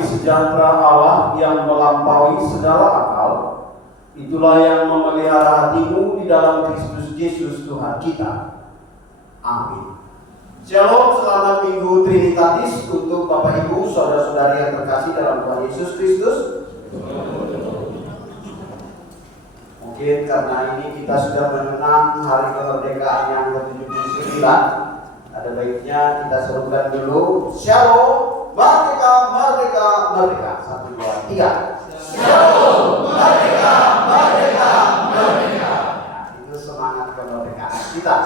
Damai sejahtera Allah yang melampaui segala akal, itulah yang memelihara hatimu di dalam Kristus Yesus Tuhan kita. Amin. Shalom, selamat Minggu Trinitatis untuk Bapak Ibu, saudara-saudari yang terkasih dalam Tuhan Yesus Kristus. Mungkin karena ini kita sudah mengenang hari kemerdekaan yang ke-79, ada baiknya kita serukan dulu. Shalom. Merdeka, merdeka, merdeka. 1, 2, 3. Shalom, merdeka, merdeka, merdeka. Nah, itu semangat kemerdekaan kita.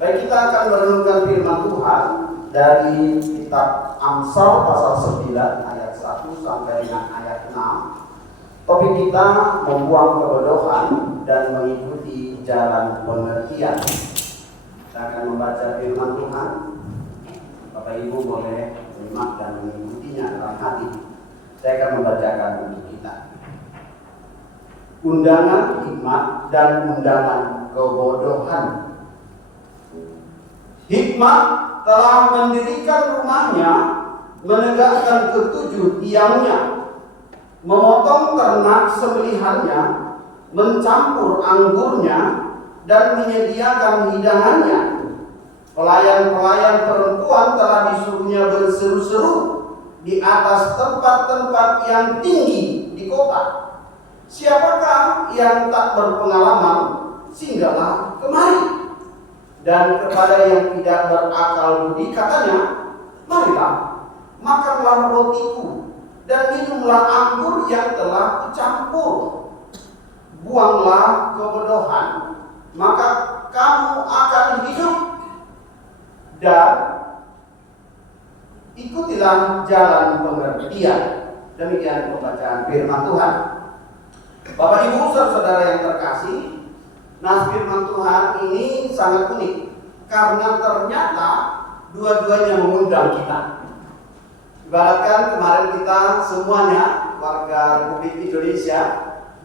Baik, kita akan merenungkan firman Tuhan dari kitab Amsal pasal 9 ayat 1 sampai dengan ayat 6. Topik kita membuang kebodohan dan mengikuti jalan pengertian. Kita akan membaca firman Tuhan. Bapak Ibu boleh menyimak dan mengikutinya dalam hati. Saya akan membacakan untuk kita. Undangan hikmat dan undangan kebodohan. Hikmat telah mendirikan rumahnya, menegakkan ketujuh tiangnya, memotong ternak sembelihannya, mencampur anggurnya, dan menyediakan hidangannya. Pelayan-pelayan perempuan telah disuruhnya berseru-seru di atas tempat-tempat yang tinggi di kota. Siapakah yang tak berpengalaman, singgahlah kemari. Dan kepada yang tidak berakal budi katanya, marilah, makanlah rotiku, dan minumlah anggur yang telah kucampur. Buanglah kebodohan, maka kamu akan hidup, dan ikutilah jalan pengertian. Demikian pembacaan firman Tuhan. Bapak Ibu saudara yang terkasih, nah firman Tuhan ini sangat unik karena ternyata dua-duanya mengundang kita. Ibaratkan kemarin kita semuanya warga Republik Indonesia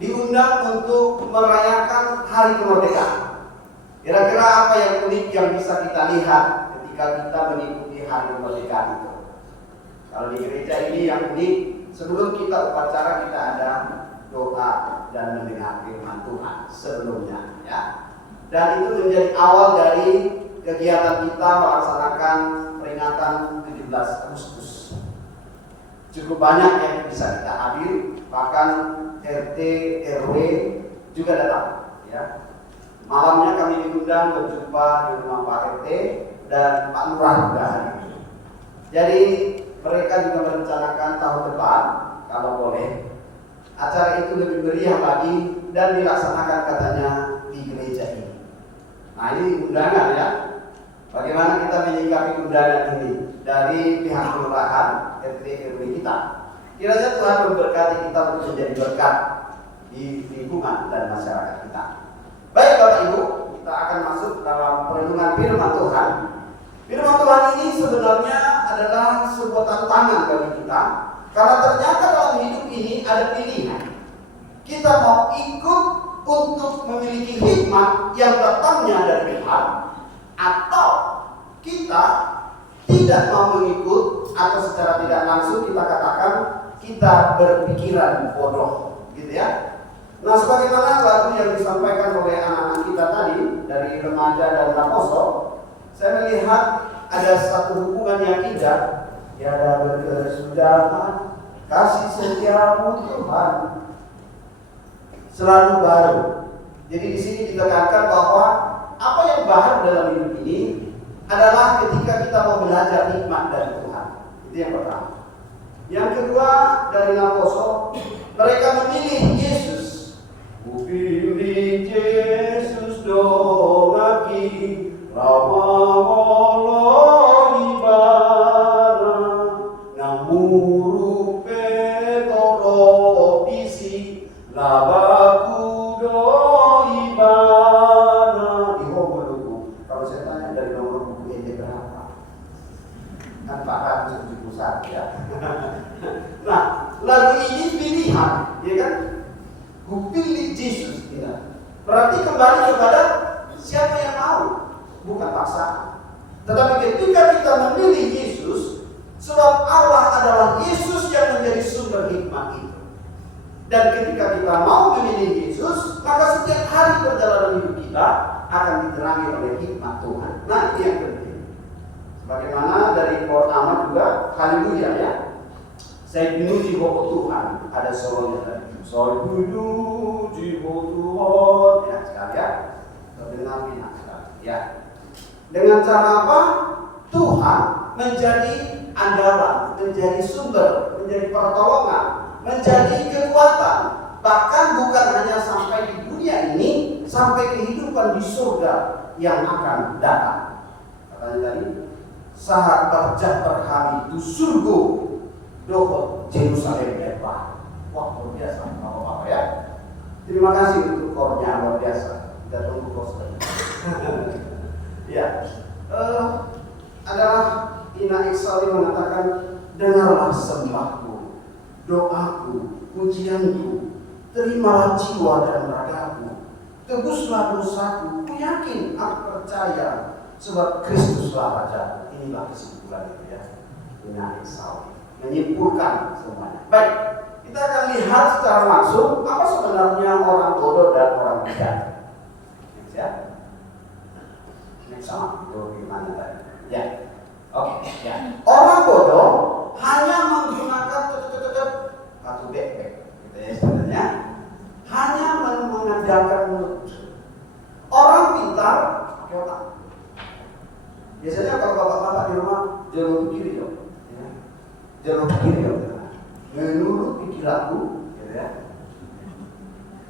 diundang untuk merayakan hari kemerdekaan. Kira-kira apa yang unik yang bisa kita lihat ketika kita mengikuti hari kemerdekaan itu? Kalau di gereja ini yang unik, sebelum kita upacara kita ada doa dan mendengar firman Tuhan sebelumnya, ya. Dan itu menjadi awal dari kegiatan kita melaksanakan peringatan 17 Agustus. Cukup banyak yang bisa kita hadir, bahkan RT, RW juga datang, ya. Malamnya kami diundang berjumpa di rumah Pak RT dan Pak Lurah juga hadir. Jadi mereka juga merencanakan tahun depan kalau boleh acara itu lebih meriah lagi dan dilaksanakan katanya di gereja ini. Nah, ini undangan, ya. Bagaimana kita menyikapi undangan ini dari pihak kelurahan, RT RW kita. Kiranya Tuhan memberkati kita untuk menjadi berkat di lingkungan dan masyarakat kita. Baik Bapak Ibu, kita akan masuk dalam perenungan firman Tuhan. Firman Tuhan ini sebenarnya adalah sebuah tantangan bagi kita, karena ternyata dalam hidup ini ada pilihan. Kita mau ikut untuk memiliki hikmat yang datangnya dari Tuhan, atau kita tidak mau mengikut, atau secara tidak langsung kita katakan kita berpikiran bodoh, gitu ya. Nah, sebagaimana lagu yang disampaikan oleh anak-anak kita tadi dari remaja dan Raposo, saya melihat ada satu hubungan yang indah. Tiada berkesudahan, kasih setiamu Tuhan selalu baru. Jadi di sini ditekankan bahwa apa yang baru dalam hidup ini adalah ketika kita mau belajar hikmat dari Tuhan. Itu yang pertama. Yang kedua dari Raposo, mereka memilih Yesus. Pilih Yesus dong aki lama ibara namuru petoro pisi labaku do ibara di homo. Kalau saya tanya dari nomor buku ini berapa? Kan 471, ya. Nah, lagu ini pilihan, ya kan? Pilih Yesus, ya. Berarti kembali kepada siapa yang mau, bukan paksaan. Tetapi ketika kita memilih Yesus, Sebab Allah adalah Yesus yang menjadi sumber hikmat itu. Dan ketika kita mau memilih Yesus, maka setiap hari perjalanan hidup kita akan diterangi oleh hikmat Tuhan. Nah, ini yang penting. Bagaimana dari Qur'an Ahmad juga, haleluya ya. Saya menuju bahwa Tuhan, ada solonya tadi. Saya menuju Tuhan, ya sekalian. Terdengar enak sekali. Ya. Dengan cara apa? Tuhan menjadi andalan, menjadi sumber, menjadi pertolongan, menjadi kekuatan. Bahkan bukan hanya sampai di dunia ini, sampai kehidupan di surga yang akan datang. Katanya tadi, saat berjabat kami itu surga, dohot Yerusalem lebar. Wah, luar biasa, apa-apa ya. Terima kasih untuk kornya, luar biasa. Kita tunggu kos lagi. Ya, adalah Ina Iksali mengatakan, dengarlah sembahku, doaku, pujianku, terimalah jiwa dan ragaku, tebuslah dosaku, ku yakin, aku percaya, sebab Kristuslah Raja. Inilah kesimpulan itu ya, Ina Iksali menyimpulkan semuanya. Baik, kita akan lihat secara langsung apa sebenarnya orang bodoh dan orang bijak. Ya, ini sama itu gimana tadi? Ya. Oke, ya. Orang bodoh hanya menggunakan kartu backpack, gitu ya sebenarnya. Hanya mengandalkan mulut. Orang pintar pakai otak. Biasanya kalau bapak-bapak di rumah jangan kiri dong, ya. Jangan kiri dong. Menurut pikiranku, gitu ya.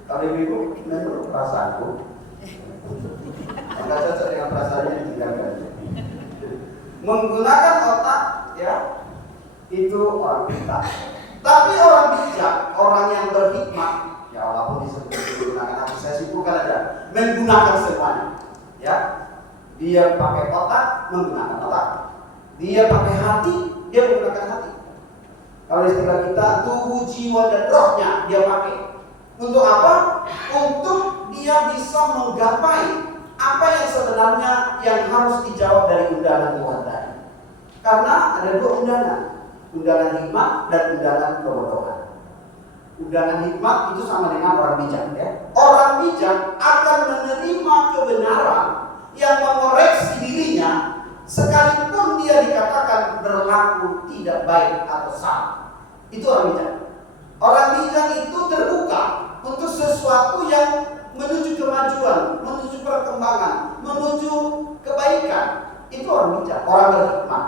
Kalau ibu menurut perasaanku, enggak cocok dengan perasaannya yang ditinggalkan. Menggunakan otak, ya, itu orang pintar. Tapi orang bijak, orang yang berhikmat, ya walaupun disebut menggunakan hati, saya simpulkan ada menggunakan semuanya. Ya, dia pakai otak, menggunakan otak. Dia pakai hati, dia menggunakan hati. Kalau istilah kita, tubuh, jiwa, dan rohnya dia pakai. Untuk apa? Untuk dia bisa menggapai apa yang sebenarnya yang harus dijawab dari undangan Tuhan tadi. Karena ada dua undangan, undangan hikmat dan undangan kebodohan. Undangan hikmat itu sama dengan orang bijak ya. Orang bijak akan menerima kebenaran yang mengoreksi dirinya sekalipun dia dikatakan berlaku tidak baik atau salah. Itu orang bijak. Orang bijak itu terbuka untuk sesuatu yang menuju kemajuan, menuju perkembangan, menuju kebaikan. Itu orang bijak, orang berhikmat.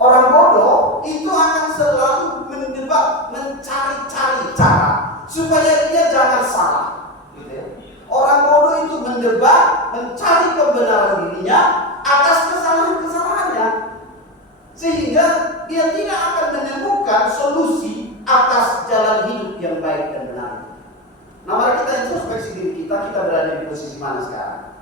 Orang bodoh itu akan selalu mendebat, mencari-cari cara supaya dia jangan salah. Gitu ya. Orang bodoh itu mendebat, mencari kebenaran dirinya atas kesalahan-kesalahannya, sehingga dia tidak akan menemukan solusi atas jalan hidup yang baik dan benar. Nah, mari kita introspeksi diri kita berada di posisi mana sekarang?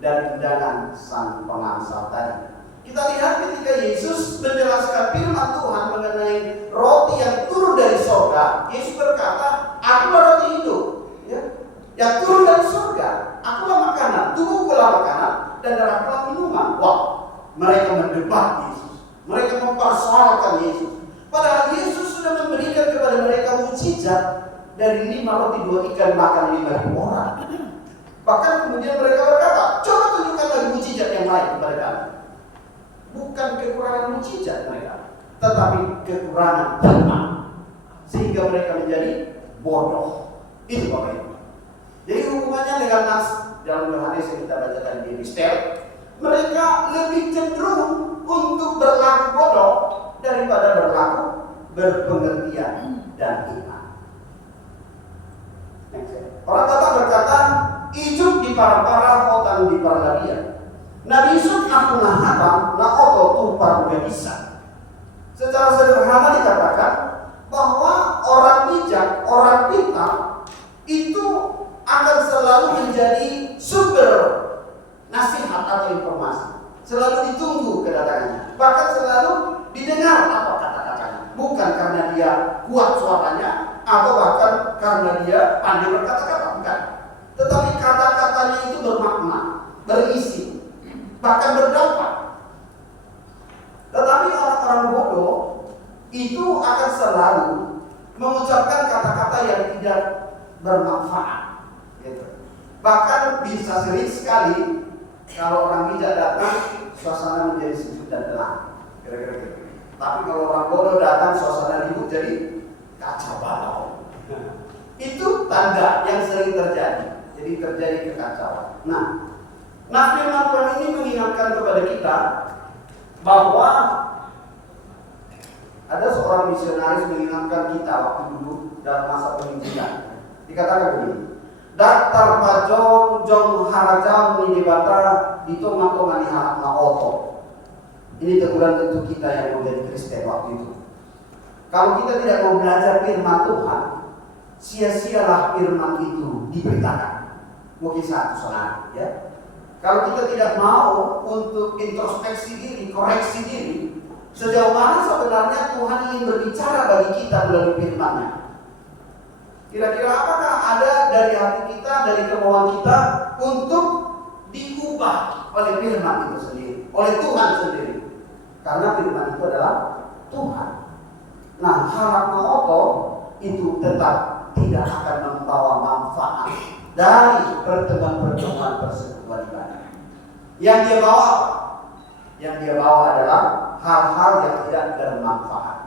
Dari undangan sang pengamsal tadi. Kita lihat ketika Yesus menjelaskan firman Tuhan mengenai roti yang turun dari surga, Yesus berkata, "Akulah roti hidup." Ya, yang turun dari surga. Akulah makanan, tubuhkulah makanan, dan darahkulah minuman. Wah, mereka mendebat Yesus. Mereka mempersoalkan Yesus. Padahal Yesus sudah memberikan kepada mereka mukjizat dari 5 roti 2 ikan makan 5.000 orang. Bahkan kemudian mereka berkata, coba tunjukkan lagi mukjizat yang lain kepada kami. Bukan kekurangan mukjizat mereka, tetapi kekurangan iman, sehingga mereka menjadi bodoh. Itu Bapak Ibu. Jadi hubungannya dengan nas dalam Yohanes yang kita bacakan di epistel, mereka lebih cenderung untuk berlaku bodoh daripada berlaku berpengertian dan iman. Orang kata berkata, ijuk di para otan di parladia. Nabi Yusuf aku nahatam na oto tumpar bisa. Secara sederhana dikatakan bahwa orang bijak, orang pintar itu akan selalu menjadi sumber nasihat atau informasi. Selalu ditunggu kedatangannya. Bahkan selalu didengar apa kata-katanya. Bukan karena dia kuat suaranya atau bahkan karena dia pandai berkata-kata, bukan. Tetapi kata-katanya itu bermakna, berisi, bahkan berdampak. Tetapi orang-orang bodoh selalu mengucapkan kata-kata yang tidak bermanfaat. Gitu. Bahkan bisa sering sekali kalau orang bijak datang, suasana menjadi sejuk dan tenang. Kira-kira gitu. Tapi kalau orang bodoh datang, suasana ribut jadi kacau balau. Itu tanda yang sering terjadi. Jadi terjadi kekacauan. Nah, firman Tuhan ini mengingatkan kepada kita bahwa ada seorang misionaris mengingatkan kita waktu dulu dalam masa penginjilan. Dikatakan begini, Daftar pajong jong harajam ni dibata dito matomani harap na oto. Ini teguran untuk kita yang menjadi Kristen waktu itu. Kalau kita tidak mau belajar firman Tuhan, sia-sialah firman itu diberitakan. Mungkin satu salah, ya. Kalau kita tidak mau untuk introspeksi diri, koreksi diri, sejauh mana sebenarnya Tuhan ingin berbicara bagi kita melalui firman-Nya? Kira-kira apakah ada dari hati kita, dari kemauan kita untuk diubah oleh firman itu sendiri, oleh Tuhan sendiri? Karena firman itu adalah Tuhan. Nah, harap oto itu tetap tidak akan membawa manfaat dari pertemuan-pertemuan persekutuan ibadah. Yang dia bawa, adalah hal-hal yang tidak bermanfaat.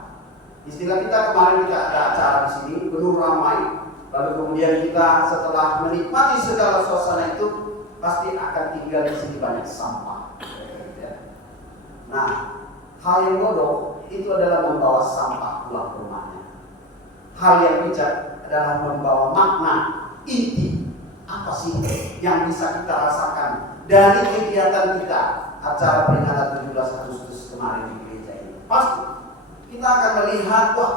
Istilah kita kemarin kita ada acara di sini penuh ramai, lalu kemudian kita setelah menikmati segala suasana itu pasti akan tinggal di sini banyak sampah. Nah, hal yang bodoh itu adalah membawa sampah pulang ke rumahnya. Hal yang bijak adalah membawa makna inti. Apa sih yang bisa kita rasakan dari kegiatan kita acara peringatan 17 Agustus kemarin di gereja ini? Pasti kita akan melihat, wah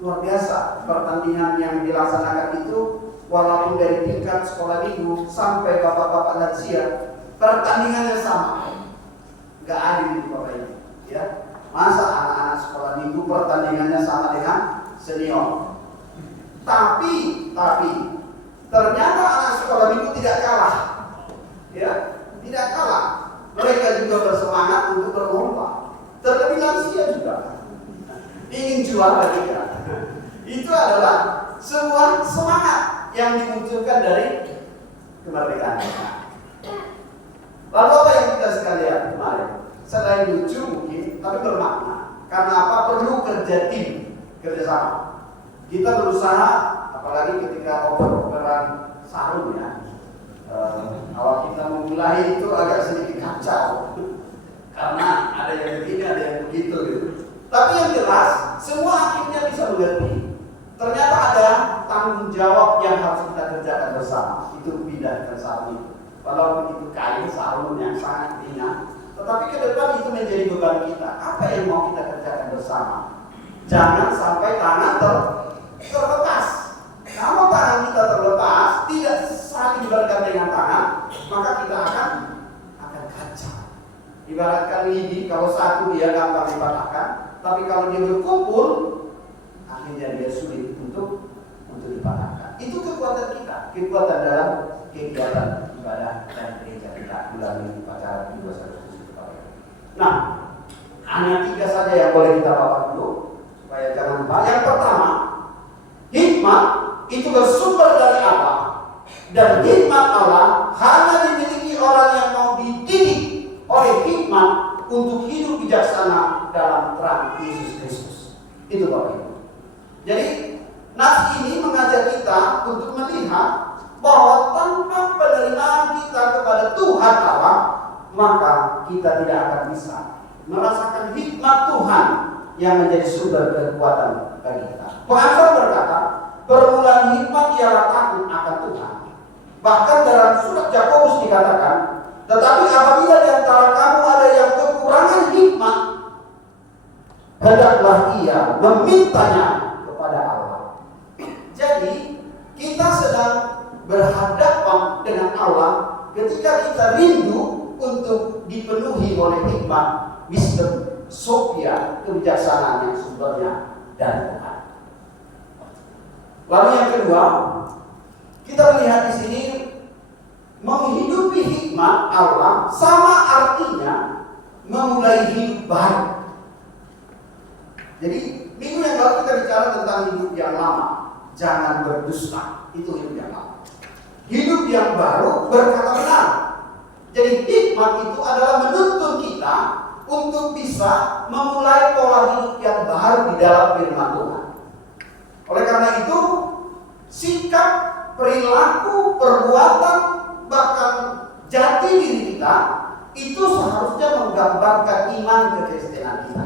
luar biasa pertandingan yang dilaksanakan itu, walaupun dari tingkat sekolah minggu sampai bapak-bapak lansia, pertandingannya sama. Gak adil di Bapak ini, ya. Masa anak-anak sekolah minggu pertandingannya sama dengan senior? Tapi ternyata anak sekolah minggu tidak kalah, ya, tidak kalah. Mereka juga bersemangat untuk berlomba. Terlebih lansia juga ingin juara juga. Itu adalah sebuah semangat yang dimunculkan dari kemerdekaan. Lalu apa yang kita sekalian kemarin? Selain lucu mungkin, tapi bermakna. Karena apa? Perlu kerja tim, kerjasama. Kita berusaha, apalagi ketika oper-operan sarung ya. Awal kita memulai itu agak sedikit kacau, karena ada yang begini, ada yang begitu gitu. Tapi yang jelas, semua akhirnya bisa mengerti. Ternyata ada tanggung jawab yang harus kita kerjakan bersama. Itu pindahkan sarung itu. Walaupun itu kain sarung yang sangat ringan, tetapi ke depan itu menjadi beban kita. Apa yang mau kita kerjakan bersama? Jangan sampai tangan terlepas. Kalau tangan kita terlepas, tidak saling bergandengan tangan, maka kita akan kacau. Ibaratkan lidi, kalau satu dia gampang dipatahkan, tapi kalau dia berkumpul, akhirnya dia sulit untuk dipatahkan. Itu kekuatan kita, kekuatan dalam kegiatan ibadah dan gereja kita bulan upacara 21 Agustus. Nah, hanya 3 saja yang boleh kita bawa dulu supaya jangan lupa. Yang pertama, hikmat itu bersumber dari Allah, dan hikmat Allah hanya dimiliki orang yang mau dididik oleh hikmat untuk hidup bijaksana dalam terang Yesus Kristus. Itu Bapak Ibu. Jadi nas ini mengajak kita untuk melihat bahwa tanpa penerimaan kita kepada Tuhan Allah, maka kita tidak akan bisa merasakan hikmat Tuhan yang menjadi sumber kekuatan bagi kita. Pengajar berkata, permulaan hikmat ialah takut akan Tuhan. Bahkan dalam surat Yakobus dikatakan, tetapi apabila di antara kamu ada yang kekurangan hikmat, hendaklah ia memintanya kepada Allah. Jadi kita sedang berhadapan dengan Allah ketika kita rindu untuk dipenuhi oleh hikmat, wisdom, Sophia, kebijaksanaan yang sumbernya dari Tuhan. Lalu yang kedua, kita melihat di sini menghidupi hikmat Allah sama artinya memulai hidup baru. Jadi minggu yang lalu kita bicara bicara tentang hidup yang lama, jangan berdusta. Itu hidup yang lama. Hidup yang baru berkata benar. Jadi hikmat itu adalah menuntun kita untuk bisa memulai pola hidup yang baru di dalam firman Tuhan. Oleh karena itu, sikap, perilaku, perbuatan, bahkan jati diri kita itu seharusnya menggambarkan iman kekristenan kita.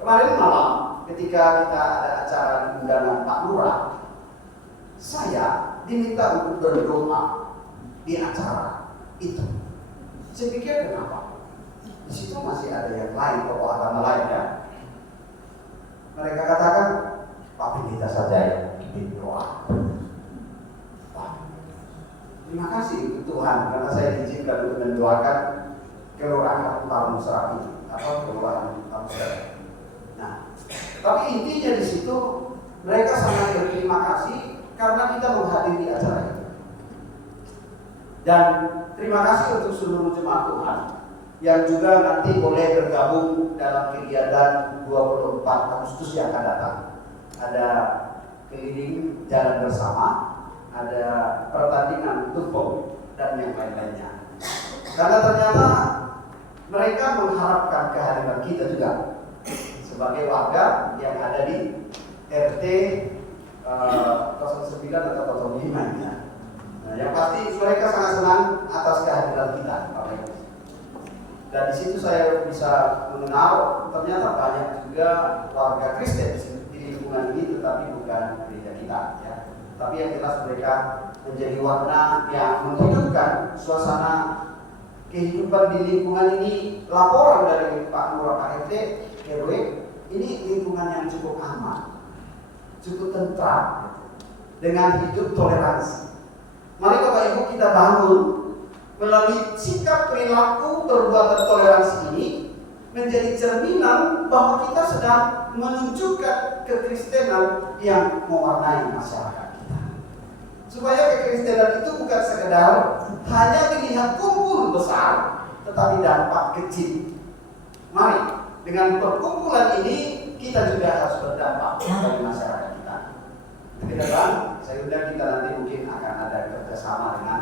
Kemarin malam ketika kita ada acara di undangan Pak Lurah, saya diminta untuk berdoa di acara itu. Saya pikir kenapa? Di situ masih ada yang lain, tokoh agama lain ya. Mereka katakan, Pak Pendeta saja yang bimbing doa. Terima kasih untuk Tuhan karena saya diizinkan untuk mendoakan kelurahan Tamu Serapi atau kelurahan Tamu Serapi. Nah, tapi intinya di situ mereka sangat berterima kasih karena kita menghadiri acara ini. Dan terima kasih untuk seluruh jemaat Tuhan yang juga nanti boleh bergabung dalam kegiatan 24 Agustus yang akan datang. Ada keliling jalan bersama, ada pertandingan tumpeng dan yang lain-lainnya. Karena ternyata mereka mengharapkan kehadiran kita juga sebagai warga yang ada di RT 09 atau 05 ya. Nah, yang pasti mereka sangat senang atas kehadiran kita, Bapak Ibu. Dan di situ saya bisa mengenal ternyata banyak juga warga Kristen di lingkungan ini, tetapi bukan gereja kita, ya. Tapi yang jelas mereka menjadi warna yang menghidupkan suasana kehidupan di lingkungan ini. Laporan dari Pak Lurah, Pak RT, RW, ini lingkungan yang cukup aman, cukup tentram, dengan hidup toleransi. Mari Bapak Ibu kita bangun melalui sikap, perilaku, perbuatan toleransi ini menjadi cerminan bahwa kita sedang menunjukkan kekristenan yang mewarnai masyarakat kita. Supaya kekristenan itu bukan sekedar hanya dilihat kumpul besar, tetapi dampak kecil. Mari dengan perkumpulan ini kita juga harus berdampak bagi masyarakat kita. Ke depan, saya undang kita nanti mungkin akan ada kerjasama dengan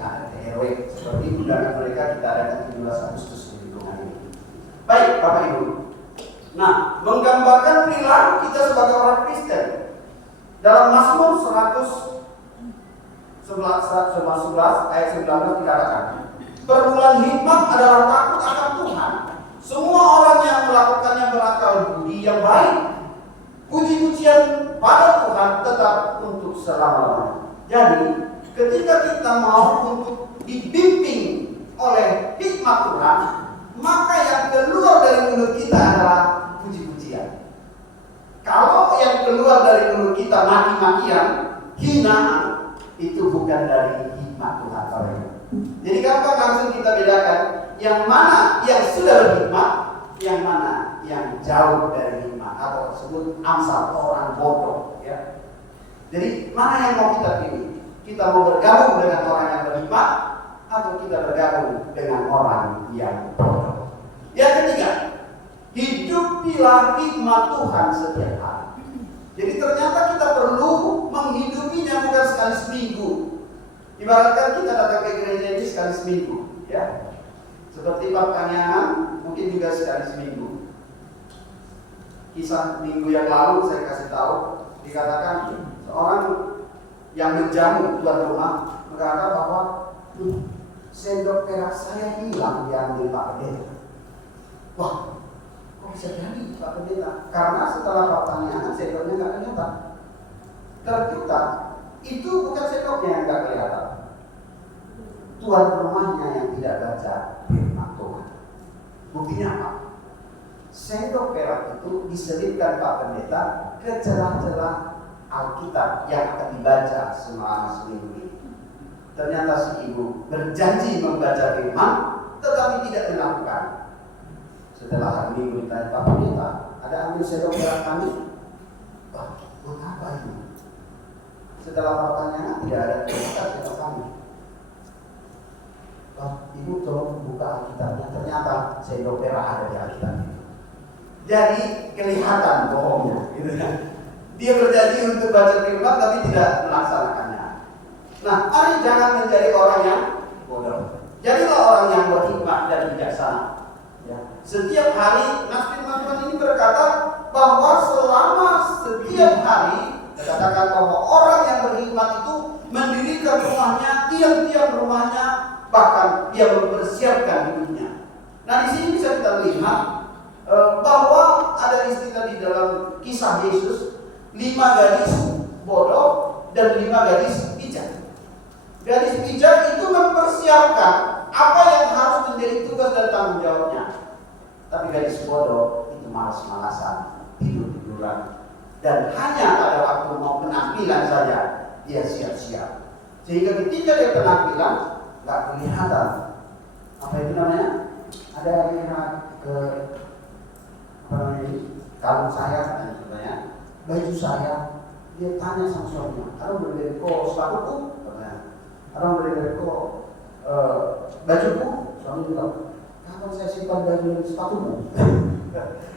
RT RW seperti undangan mereka kita adakan 17 Agustus di lingkungan ini. Baik Bapak Ibu. Nah, menggambarkan perilaku kita sebagai orang Kristen dalam Mazmur 111 ayat 19 dikatakan, perbulan hikmat adalah takut akan Tuhan. Semua orang yang melakukannya berakal budi yang baik. Puji-pujian pada Tuhan tetap untuk selama-lamanya. Jadi, ketika kita mau untuk dibimbing oleh hikmat Tuhan, maka yang keluar dari mulut kita adalah puji-pujian. Kalau yang keluar dari mulut kita maki-makian, hinaan, itu bukan dari hikmat Tuhan. Jadi gampang langsung kita bedakan yang mana yang sudah berhikmat, yang mana yang jauh dari hikmat, atau disebut amsal orang bodoh, ya. Jadi mana yang mau kita pilih? Kita mau bergabung dengan orang yang berhikmat atau kita bergabung dengan orang yang bodoh? Yang ketiga, hidupilah hikmat Tuhan setiap hari. Jadi ternyata kita perlu menghidupinya bukan sekali seminggu. Ibaratkan kita datang ke gereja ini sekali seminggu, ya. Seperti Pak Kanyangan mungkin juga sekali seminggu. Kisah minggu yang lalu saya kasih tahu, dikatakan seorang yang menjamu tuan rumah mengatakan bahwa sendok perak saya hilang diambil Pak Pendeta. Wah, kok bisa jadi Pak Pendeta? Karena setelah Pak Kanyangan sendoknya nggak kelihatan. Ternyata itu bukan sendoknya yang nggak kelihatan, tuan rumahnya yang tidak baca firman Tuhan. Buktinya apa? Sendok perak itu diselipkan Pak Pendeta ke celah-celah Alkitab yang akan dibaca selama seminggu ini. Ternyata si ibu berjanji membaca firman, tetapi tidak dilakukan. Setelah hari Minggu ditanya, Pak Pendeta, ada ambil sendok perak kami? Wah, buat apa ini? Setelah pertanyaan tidak ada sendok kami. Wah, ibu tolong buka Alkitabnya. Ternyata sendok perak ada di Alkitab. jadi kelihatan bohongnya, gitu kan. Dia berjanji untuk baca firman tapi tidak melaksanakannya. Nah, mari jangan menjadi orang yang bodoh. Jadilah orang yang berhikmat dan bijaksana. Ya. Setiap hari, nah firman Tuhan ini berkata bahwa selama setiap hari, katakan bahwa orang yang berhikmat itu mendirikan rumahnya, tiang-tiang rumahnya, bahkan dia mempersiapkan hidupnya. Nah, di sini bisa kita lihat bahwa ada istilah di dalam kisah Yesus, 5 gadis bodoh dan 5 gadis bijak. Gadis bijak itu mempersiapkan apa yang harus menjadi tugas dan tanggung jawabnya. Tapi gadis bodoh itu malas-malasan, tidur-tiduran, dan hanya pada waktu mau penampilan saja dia siap-siap. Sehingga ketika dia penampilan nggak kelihatan apa itu namanya? Ada yang lihat ke kalung saya katanya, baju saya, dia tanya sama suaminya, "Ada beli kok sepatuku?" katanya. "Ada beli kok bajuku?" Suami bilang, "Kapan saya simpan baju dan sepatumu?"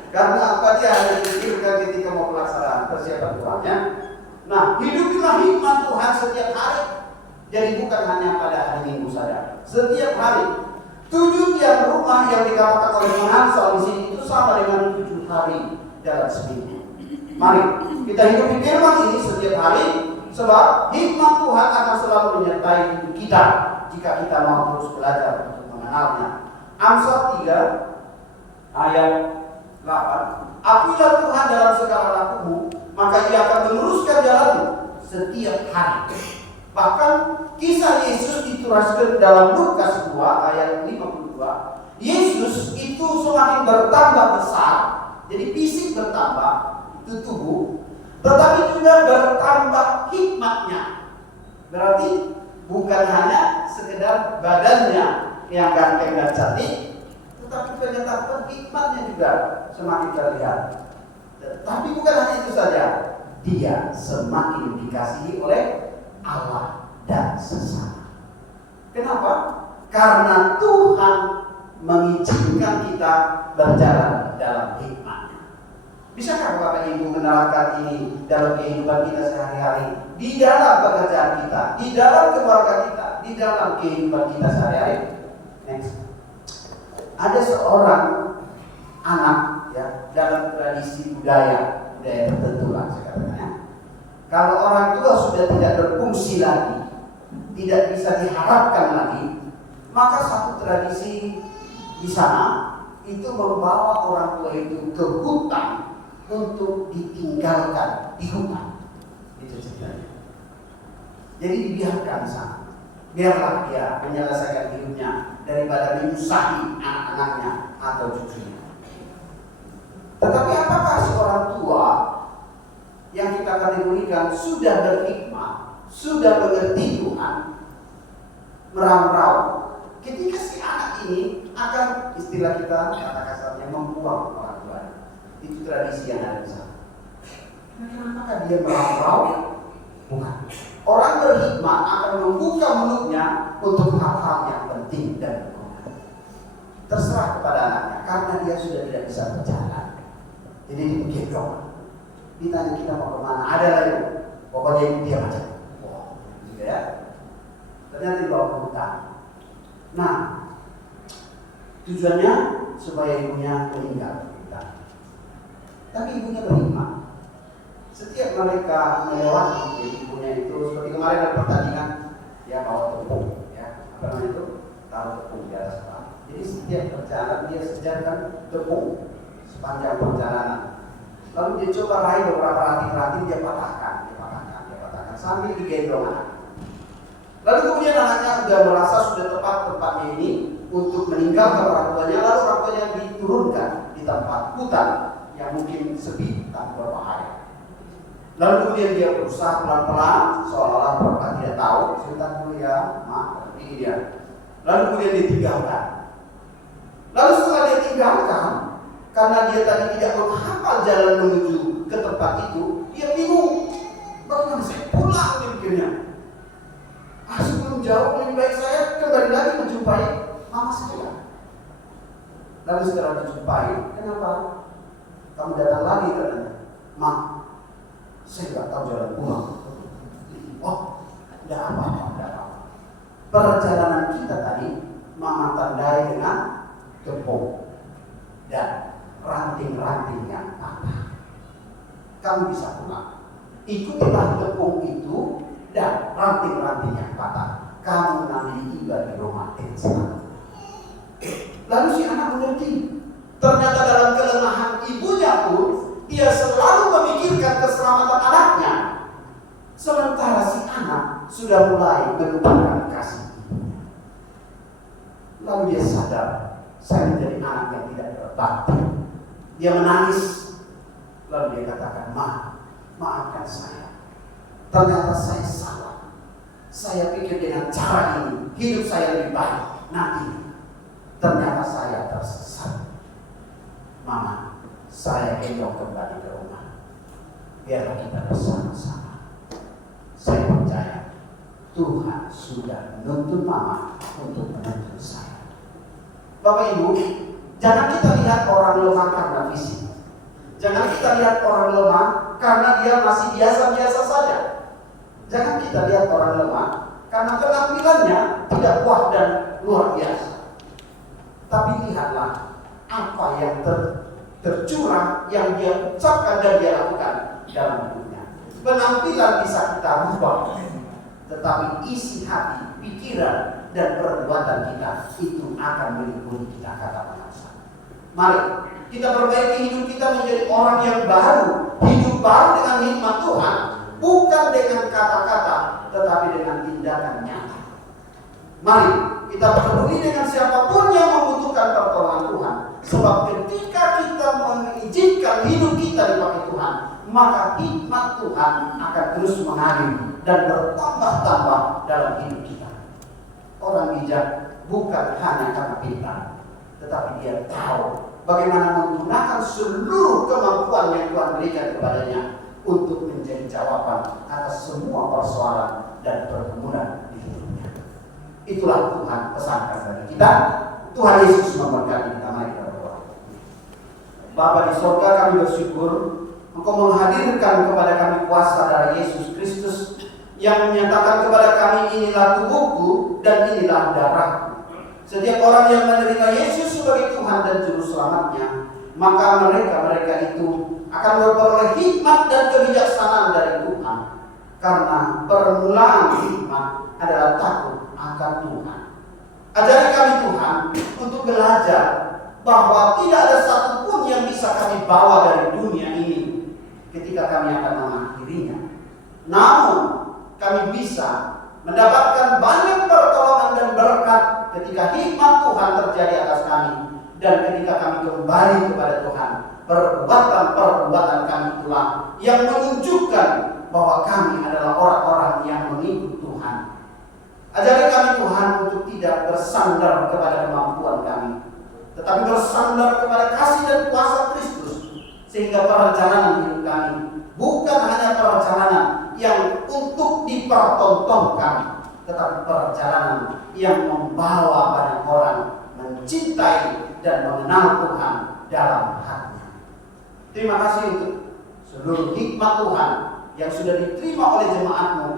Karena apa, dia hanya pikirkan ketika mau pelaksanaan persiapan Tuhannya. Nah, hidupilah hikmat Tuhan setiap hari. Jadi bukan hanya pada hari Minggu saja, setiap hari. 7 tiang rumah yang dikatakan oleh Hansal di sini itu sama dengan 7 hari dalam seminggu. Mari kita hidupi firman ini setiap hari, sebab hikmat Tuhan akan selalu menyertai hidup kita jika kita mau terus belajar untuk mengenalnya. Amsal 3 ayat 8. Apabila Tuhan dalam segala lakumu, maka Ia akan meluruskan jalanmu setiap hari. Bahkan kisah Yesus dituliskan dalam Lukas 2 ayat 52. Yesus itu semakin bertambah besar, jadi fisik bertambah, itu tubuh, tetapi juga bertambah hikmatnya. Berarti bukan hanya sekedar badannya yang ganteng dan cantik, tetapi ternyata hikmatnya juga semakin terlihat. Tapi bukan hanya itu saja, dia semakin dikasihi oleh Allah dan sesama. Kenapa? Karena Tuhan mengizinkan kita berjalan dalam hikmat-Nya. Bisakah Bapak Ibu menerapkan ini dalam kehidupan kita sehari-hari, di dalam pekerjaan kita, di dalam keluarga kita, di dalam kehidupan kita sehari-hari? Next. Ada seorang anak ya dalam tradisi budaya tertentu lah sekarang. Kalau orang tua sudah tidak berfungsi lagi, tidak bisa diharapkan lagi, maka satu tradisi di sana itu membawa orang tua itu ke hutan untuk ditinggalkan di hutan. Itu ceritanya. Jadi dibiarkan di sana. Biarlah dia menyelesaikan hidupnya daripada menyusahi anak-anaknya atau cucunya. Tetapi apakah seorang tua yang kita kategorikan sudah berhikmat, sudah mengerti Tuhan, merau-rau, ketika si anak ini akan, istilah kita kata kasarnya, membuang orang tua? Itu tradisi yang ada di sana. Kenapa dia merau-rau? Bukan. Orang berhikmat akan membuka mulutnya untuk hal-hal yang penting dan berguna. Terserah kepada anaknya, karena dia sudah tidak bisa berjalan. Jadi digendong. Ditanya kita mau kemana, ada lagi, pokoknya ibu dia aja. Wah, gitu ya. Ternyata dibawa ke hutan. Nah, tujuannya supaya ibunya meninggal. Tapi ibunya berhikmat. Setiap mereka melewati ibunya itu, seperti kemarin ada pertandingan, ya bawa tepung, ya apa namanya itu, taruh tepung di atas kepala. Jadi setiap perjalanan dia sediakan tepung sepanjang perjalanan. Lalu dia coba raih beberapa ranting-ranting, dia patahkan sambil digendong anak. Lalu kemudian anaknya sudah merasa sudah tepat tempatnya ini untuk meninggalkan orang tuanya, lalu orang tuanya diturunkan di tempat hutan yang mungkin sepi tak berbahaya. Lalu kemudian dia berusaha pelan-pelan seolah-olah pura tidak tahu, sebentar dulu ya, maaf, ini dia. Lalu kemudian ditinggalkan. Lalu setelah dia tinggalkan, karena dia tadi tidak menghafal jalan menuju ke tempat itu, dia bingung. Bagaimana saya pulang, dia pikirnya. Sebelum jauh lebih baik saya kembali lagi menjumpai mama saya. Lalu setelah dijumpai, kenapa? Kamu datang lagi katanya, "Ma, saya nggak tahu jalan pulang." Oh, tidak apa-apa. Perjalanan kita tadi Mama tandai dengan tepung dan ranting-ranting yang patah. Kamu bisa pulang. Ikutilah tepung itu dan ranting-ranting yang patah. Kamu nanti tiba di rumah dengan selamat. Lalu si anak mengerti. Ternyata dalam kelemahan ibunya pun dia selalu memikirkan keselamatan anaknya. Sementara si anak sudah mulai melupakan kasih. Lalu dia sadar, saya menjadi anak yang tidak berbakti. Dia menangis. Lalu dia katakan, maafkan saya. Ternyata saya salah. Saya pikir dengan cara ini hidup saya lebih baik. Nanti ternyata saya tersesat. Mama, saya ingin kembali ke rumah. Biarlah kita bersama-sama. Saya percaya Tuhan sudah menuntun Mama untuk menuntun saya. Bapak Ibu, jangan kita lihat orang lemah karena fisik. Jangan kita lihat orang lemah karena dia masih biasa-biasa saja. Jangan kita lihat orang lemah karena penampilannya tidak wah dan luar biasa. Tapi lihatlah apa yang tercurah, yang dia ucapkan dan dia lakukan dalam hidupnya. Penampilan bisa kita rubah, tetapi isi hati, pikiran, dan perbuatan kita itu akan meliputi kita, kata bangsa. Mari kita perbaiki hidup kita menjadi orang yang baru, hidup baru dengan hikmat Tuhan, bukan dengan kata-kata, tetapi dengan tindakan nyata. Mari kita peduli dengan siapapun yang membutuhkan pertolongan Tuhan, sebab ketika kita mengizinkan hidup kita dipakai Tuhan, maka hikmat Tuhan akan terus mengalir dan bertambah-tambah dalam hidup kita. Orang bijak bukan hanya karena pintar, tetapi dia tahu bagaimana menggunakan seluruh kemampuan yang Tuhan berikan kepadanya untuk menjadi jawaban atas semua persoalan dan pergumulan di hidupnya. Itulah Tuhan pesankan bagi kita. Tuhan Yesus memberkati kita. Mari kita berdoa. Bapa di sorga, kami bersyukur Engkau menghadirkan kepada kami kuasa dari Yesus Kristus yang menyatakan kepada kami, inilah tubuhku dan inilah darahku. Setiap orang yang menerima Yesus sebagai Tuhan dan Juru Selamatnya, maka mereka itu akan memperoleh hikmat dan kebijaksanaan dari Tuhan. Karena permulaan hikmat adalah takut akan Tuhan. Ajari kami Tuhan untuk belajar bahwa tidak ada satupun yang bisa kami bawa dari dunia ini ketika kami akan mengakhirinya. Namun kami bisa mendapatkan banyak pertolongan dan berkat ketika hikmat Tuhan terjadi atas kami, dan ketika kami kembali kepada Tuhan. Perbuatan-perbuatan kami itulah yang menunjukkan bahwa kami adalah orang-orang yang mengikut Tuhan. Ajari kami Tuhan untuk tidak bersandar kepada kemampuan kami, tetapi bersandar kepada kasih dan kuasa Kristus, sehingga perjalanan hidup kami bukan hanya perjalanan yang untuk dipertontonkan, tetapi perjalanan yang membawa banyak orang mencintai dan mengenal Tuhan dalam hatinya. Terima kasih untuk seluruh hikmat Tuhan yang sudah diterima oleh jemaat-Mu.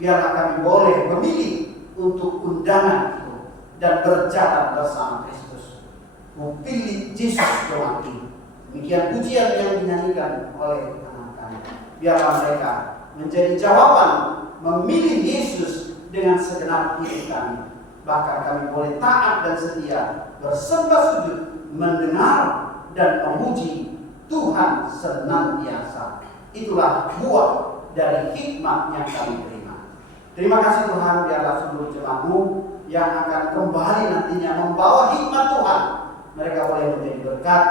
Biarlah kami boleh memilih untuk undangan itu dan berjalan bersama Kristus. Pilih Yesus Tuhan ini. Demikian pujian yang dinyanyikan oleh anak-anak. Biarlah mereka menjadi jawaban memilih Yesus dengan segenap hidup kami. Bahkan kami boleh taat dan setia, bersembah sujud, mendengar dan memuji Tuhan senantiasa. Itulah buah dari hikmat yang kami terima. Terima kasih Tuhan, biarlah seluruh jemaat-Mu yang akan kembali nantinya membawa hikmat Tuhan, mereka boleh menjadi berkat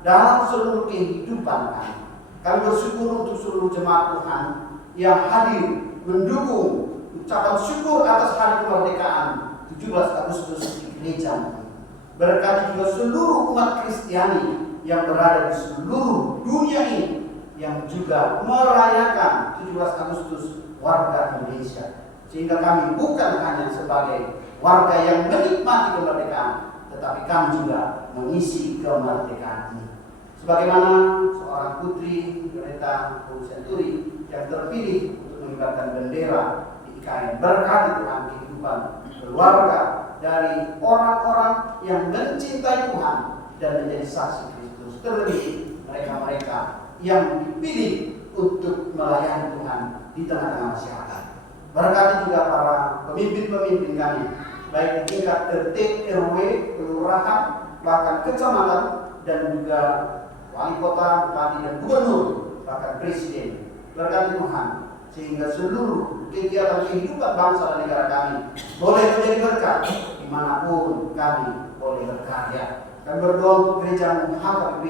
dalam seluruh kehidupan kami. Kami bersyukur untuk seluruh jemaat Tuhan yang hadir mendukung ucapan syukur atas hari kemerdekaan 17 Agustus di gereja. Berkati juga seluruh umat Kristiani yang berada di seluruh dunia ini yang juga merayakan 17 Agustus warga Indonesia. Sehingga kami bukan hanya sebagai warga yang menikmati kemerdekaan, tetapi kami juga mengisi kemerdekaan ini. Sebagaimana seorang putri Greta Thunberg yang terpilih untuk mengibarkan bendera di IKN. Berkati Tuhan kehidupan keluarga dari orang-orang yang mencintai Tuhan dan menjadi saksi Kristus. Terlebih mereka-mereka yang dipilih untuk melayani Tuhan di tengah-tengah masyarakat. Berkati juga para pemimpin-pemimpin kami, baik di tingkat RT, RW, kelurahan, bahkan kecamatan, dan juga wali kota, bupati, dan gubernur, bahkan presiden. Berkati Tuhan, sehingga seluruh kegiatan kehidupan bangsa dan negara kami boleh menjadi berkat dimanapun kami boleh berkarya. Kami berdoa untuk gereja HKBP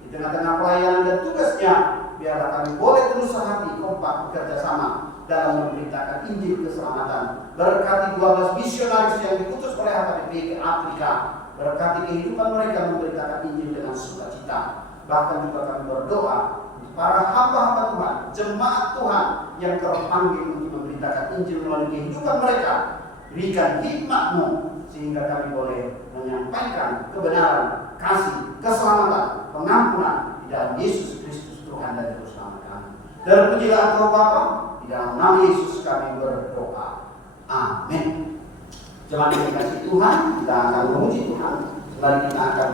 di tengah-tengah pelayanan dan tugasnya, biarlah kami boleh terus sehati kompak bekerja sama dalam memberitakan Injil keselamatan. Berkati 12 misionaris yang diutus oleh HKBP ke Afrika. Berkati kehidupan mereka memberitakan Injil dengan sukacita. Bahkan juga kami berdoa para hamba-hamba Tuhan, jemaat Tuhan yang terpanggil untuk memberitakan Injil melalui kehidupan mereka. Berikan hikmat-Mu sehingga kami boleh menyampaikan kebenaran, kasih, keselamatan, pengampunan di dalam Yesus Kristus Tuhan dan Juru Selamat kami. Terpujilah Engkau Bapa, di dalam nama Yesus kami berdoa. Amin. Jemaat yang dikasihi Tuhan, kita akan memuji Tuhan. Sembari kita akan